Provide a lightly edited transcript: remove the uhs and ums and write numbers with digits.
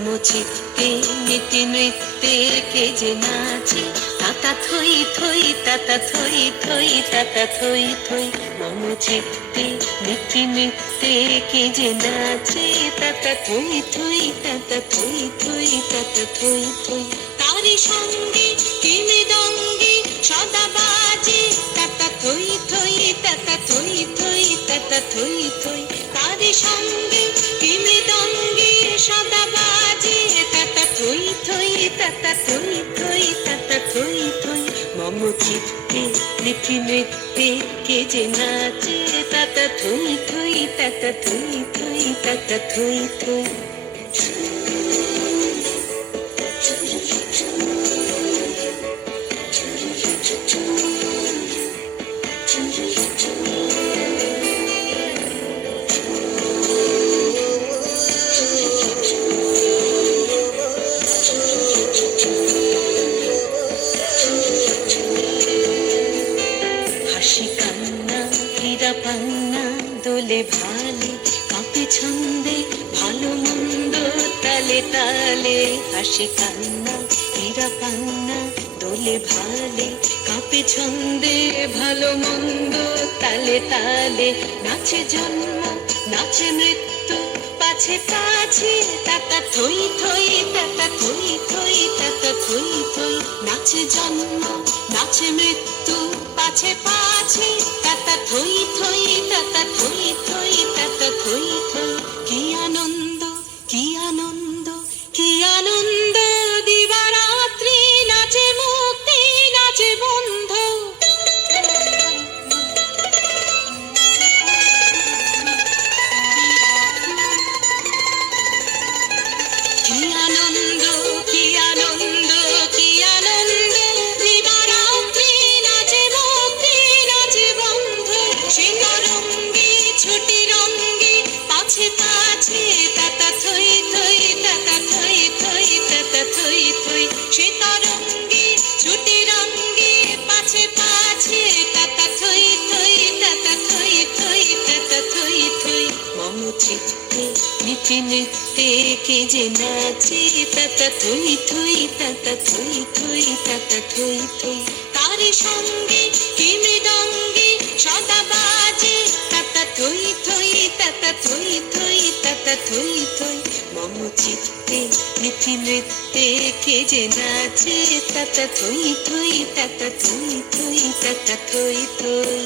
মম চিত্তে নীতি নৃত্যে কে যে নাচে তাতা থই থই তাতা থই থই তাতা থই থই মম চিত্তে নীতি নৃত্যে কে যে নাচে তাতা থই থই তাতা থই থই তাতা থই থই তারি সঙ্গে কি মৃদঙ্গে সদা বাজে তাতা থই থই তাতা থই থই তাতা থই থই তারি সঙ্গে কি মৃদঙ্গে সদা বাজে তাতা থই থই তাতা থই থই তাতা থই থই মম চিত্তে নীতি নৃত্যে কে যে নাচে তাতা থই থই তাতা থই থই তাতা থই থই পান্না দোলে ভালে কাঁপে ছন্দে ভালো মন্দ তালে তালে হাসি কান্না হীরা পান্না দোলে ভালে কাঁপে ছন্দে ভালো মন্দ তালে তালে নাচে জন্ম নাচে মৃত্যু পাছে পাছে তাতা থই থই তাতা থই থই তাতা থই থই নাচে জন্ম নাচে মৃত্যু পাছে পাছে তাতা থই থই তাতা থই থই তাতা থই থই কি আনন্দ কি আনন্দ কি আনন্দ দিবারাত্রি নাচে মুক্তি নাচে বন্ধু কি আনন্দ কি আনন্দ কি আনন্দ দিবারাত্রি নাচে মুক্তি নাচে বন্ধু সীতারঙ্গী ছুটি রঙ্গী পাছে পাছে তাতা থই থই তাতা থই থই তাতা থই থই সীতারঙ্গী ছুটি রঙ্গী পাছে পাছে তাতা থই থই তাতা থই থই তাতা থই থই মম চিত্তে নীতি নৃত্যে কে যে নাচে তাতা থই থই তাতা থই থই তাতা থই থই তারি সঙ্গে কি মৃদঙ্গে সদা বাজে তাতা থই থই তাতা থই থই তাতা থই থই মম চিত্তে নীতি নৃত্যে কে যে নাচে তাতা থই থই তাতা থই থই তাতা থই থই